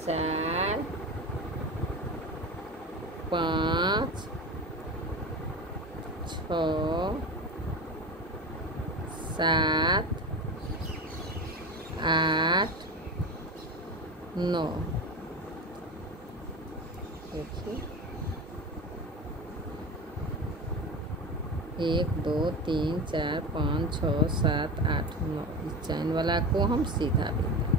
4, 5, 6, 7, 8, 9। देखिए, 1, 2, 3, 4, 5, 6, 7, 8, 9। इस चैन वाला को हम सीधा बिनेंगे।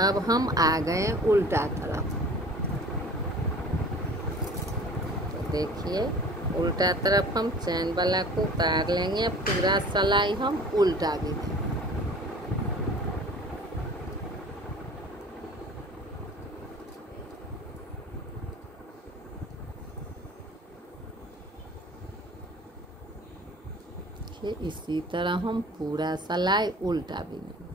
अब हम आ गए उल्टा तरफ। तो देखिए, उल्टा तरफ हम चैन वाला को उतार लेंगे, पूरा सिलाई हम उल्टा बिनेंगे। इसी तरह हम पूरा सिलाई उल्टा बिनेंगे।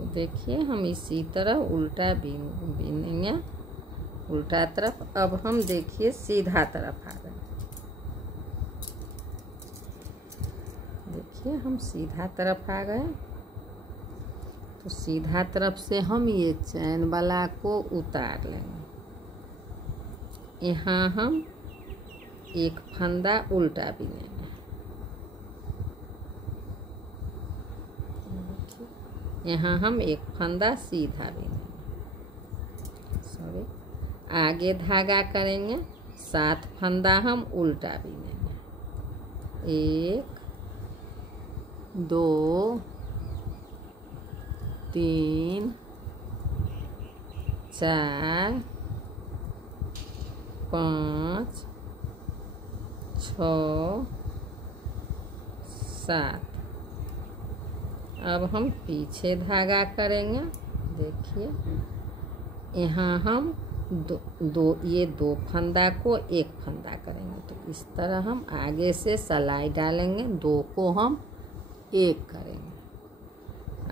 तो देखिए हम इसी तरह उल्टा बीनेंगे, उल्टा तरफ। अब हम देखिए सीधा तरफ आ गए। देखिए हम सीधा तरफ आ गए। तो सीधा तरफ से हम ये चैन वाला को उतार लेंगे। यहाँ हम एक फंदा उल्टा बीनेंगे। यहाँ हम एक फंदा सीधा बीनेंगे, सॉरी आगे धागा करेंगे, 7 फंदा हम उल्टा बीनेंगे। 1 2 3 4 5 6 7। अब हम पीछे धागा करेंगे। देखिए यहाँ हम ये दो फंदा को एक फंदा करेंगे। तो इस तरह हम आगे से सिलाई डालेंगे, 2 को हम 1 करेंगे।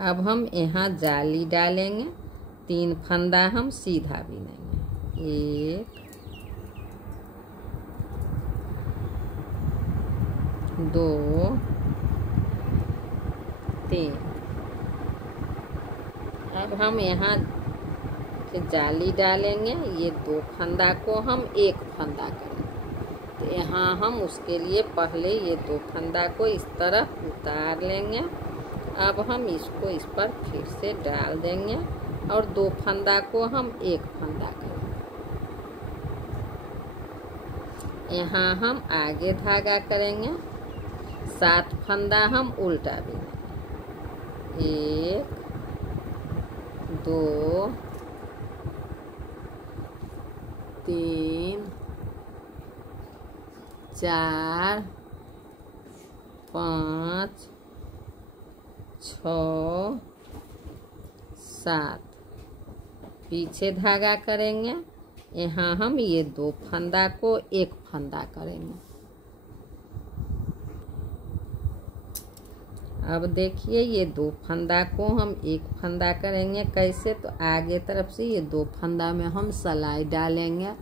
अब हम यहाँ जाली डालेंगे, 3 फंदा हम सीधा बीनेंगे। 1 2 3। अब हम यहाँ जाली डालेंगे, ये 2 फंदा को हम 1 फंदा करेंगे। तो यहाँ हम उसके लिए पहले ये 2 फंदा को इस तरह उतार लेंगे। अब हम इसको इस पर फिर से डाल देंगे और 2 फंदा को हम 1 फंदा करेंगे। यहाँ हम आगे धागा करेंगे, 7 फंदा हम उल्टा बीनेंगे। 1 2 3 4 5 6 7। पीछे धागा करेंगे, यहाँ हम ये 2 फंदा को 1 फंदा करेंगे। अब देखिए ये 2 फंदा को हम 1 फंदा करेंगे। कैसे? तो आगे तरफ से ये 2 फंदा में हम सिलाई डालेंगे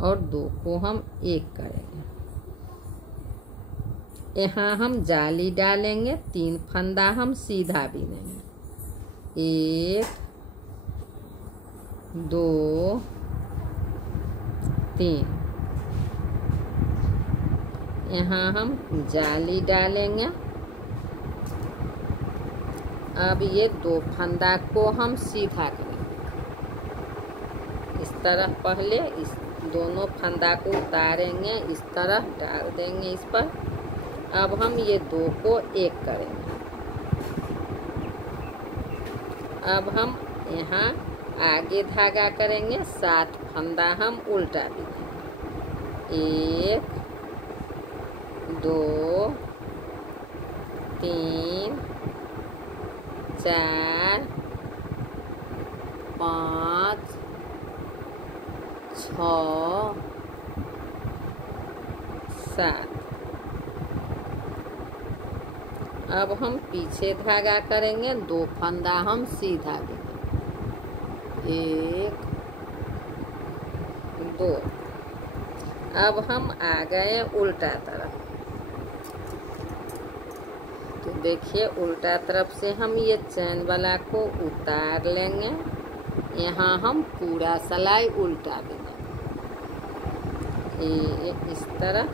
और 2 को हम 1 करेंगे। यहाँ हम जाली डालेंगे, 3 फंदा हम सीधा बीनेंगे। 1 2 3। यहाँ हम जाली डालेंगे। अब ये 2 फंदा को हम सीधा करेंगे। इस तरह पहले इस दोनों फंदा को उतारेंगे, इस तरह डाल देंगे इस पर। अब हम ये 2 को 1 करेंगे। अब हम यहाँ आगे धागा करेंगे, 7 फंदा हम उल्टा बीनेंगे। 1 2 3 4 5 6 7। अब हम पीछे धागा करेंगे, 2 फंदा हम सीधा बीनेंगे। 1 2। अब हम आ गए उल्टा तरफ। तो देखिए उल्टा तरफ से हम ये चैन वाला को उतार लेंगे। यहाँ हम पूरा सिलाई उल्टा बीनेंगे, इस तरह।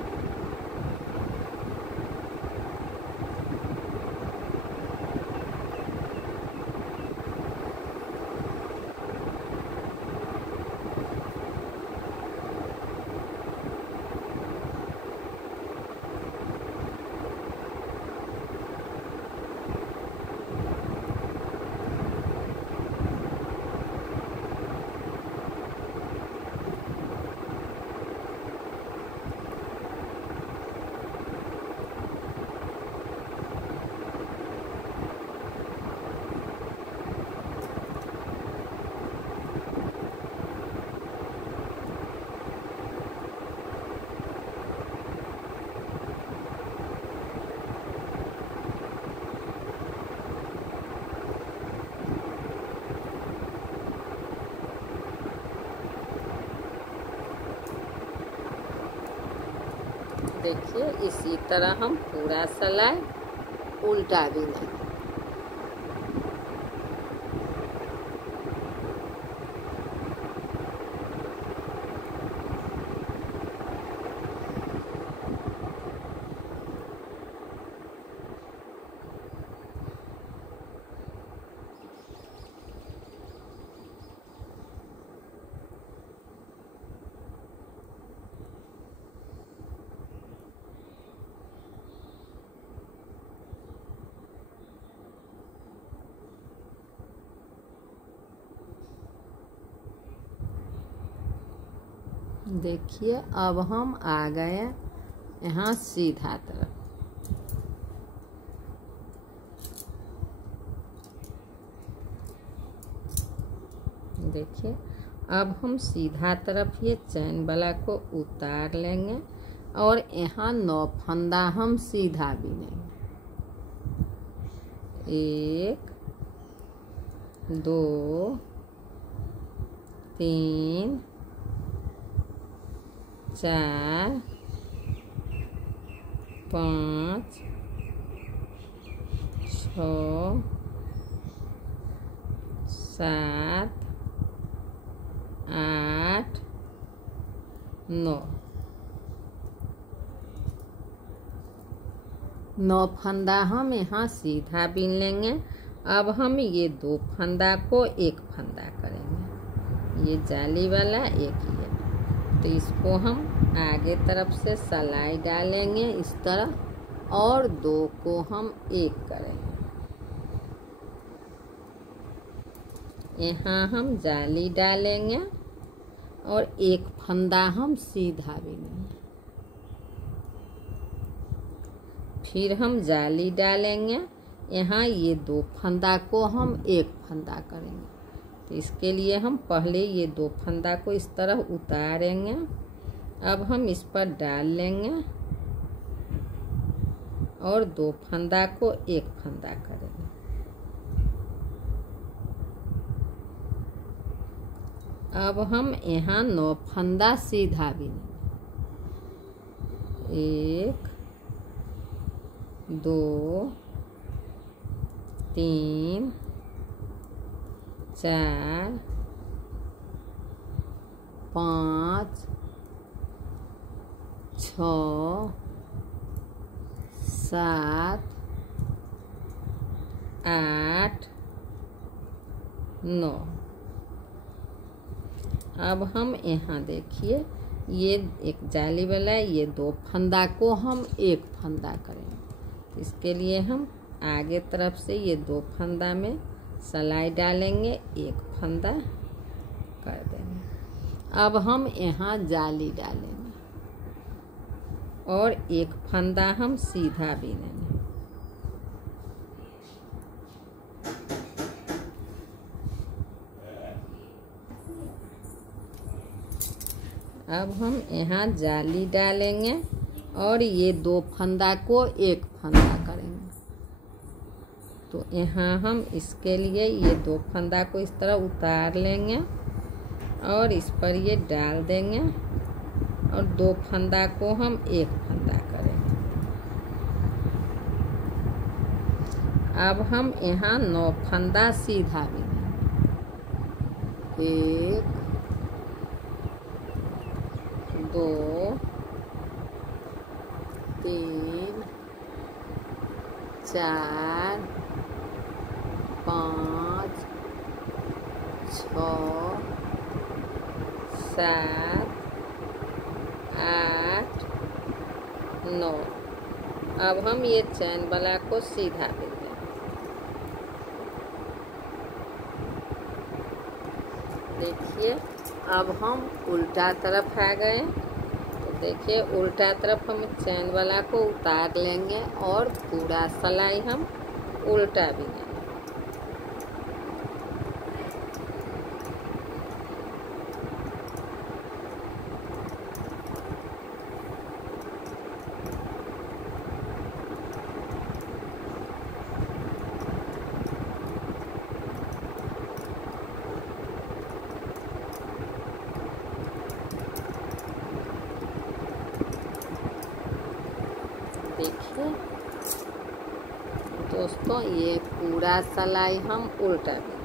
देखिए इसी तरह हम पूरा सिलाई उल्टा बिनेंगे। देखिए अब हम आ गए यहाँ सीधा तरफ। देखिए अब हम सीधा तरफ ये चैन वाला को उतार लेंगे और यहाँ 9 फंदा हम सीधा बिनेंगे। 1 2 3 4 5 6 7 8 9 फंदा हम यहाँ सीधा बीन लेंगे। अब हम ये 2 फंदा को एक फंदा करेंगे। ये जाली वाला एक ही है, तो इसको हम आगे तरफ से सिलाई डालेंगे इस तरह और 2 को हम एक करेंगे। यहाँ हम जाली डालेंगे और एक फंदा हम सीधा बिनेंगे। फिर हम जाली डालेंगे, यहाँ ये 2 फंदा को हम एक फंदा करेंगे। तो इसके लिए हम पहले ये 2 फंदा को इस तरह उतारेंगे। अब हम इस पर डाल लेंगे और 2 फंदा को एक फंदा करेंगे। अब हम यहाँ 9 फंदा सीधा बिनेंगे। 1 2 3 4 5 6 7 8 9। अब हम यहाँ देखिए ये एक जाली वाला है, ये 2 फंदा को हम एक फंदा करेंगे। इसके लिए हम आगे तरफ से ये 2 फंदा में सिलाई डालेंगे, एक फंदा कर देंगे। अब हम यहाँ जाली डालेंगे और एक फंदा हम सीधा बिनेंगे। अब हम यहाँ जाली डालेंगे और ये 2 फंदा को एक फंदा करेंगे। तो यहाँ हम इसके लिए ये 2 फंदा को इस तरह उतार लेंगे और इस पर ये डाल देंगे और 2 फंदा को हम एक फंदा करेंगे। अब हम यहाँ 9 फंदा सीधा बिनेंगे। 1 2 3 4 5 6 7 8 9। अब हम ये चैन वाला को सीधा बिन देंगे। देखिए अब हम उल्टा तरफ आ गए। तो देखिए उल्टा तरफ हम चैन वाला को उतार लेंगे और पूरा सिलाई हम उल्टा बिनेंगे। दोस्तों, ये पूरा सिलाई हम उल्टा देंगे।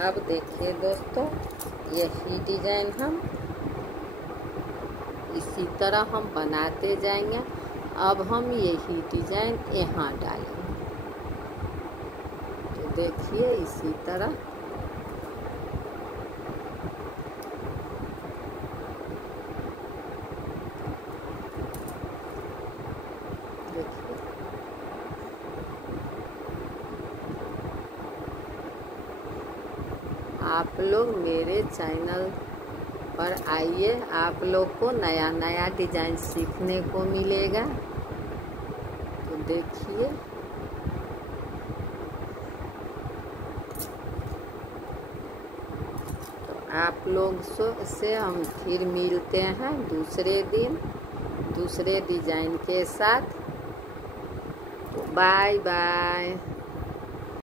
अब देखिए दोस्तों, यही डिजाइन हम इसी तरह हम बनाते जाएंगे। अब हम यही डिजाइन यहाँ डालेंगे। तो देखिए इसी तरह देखिए। आप लोग मेरे चैनल पर आइए, आप लोग को नया नया डिजाइन सीखने को मिलेगा। तो देखिए, तो आप लोग से हम फिर मिलते हैं दूसरे दिन दूसरे डिजाइन के साथ। तो बाय बाय।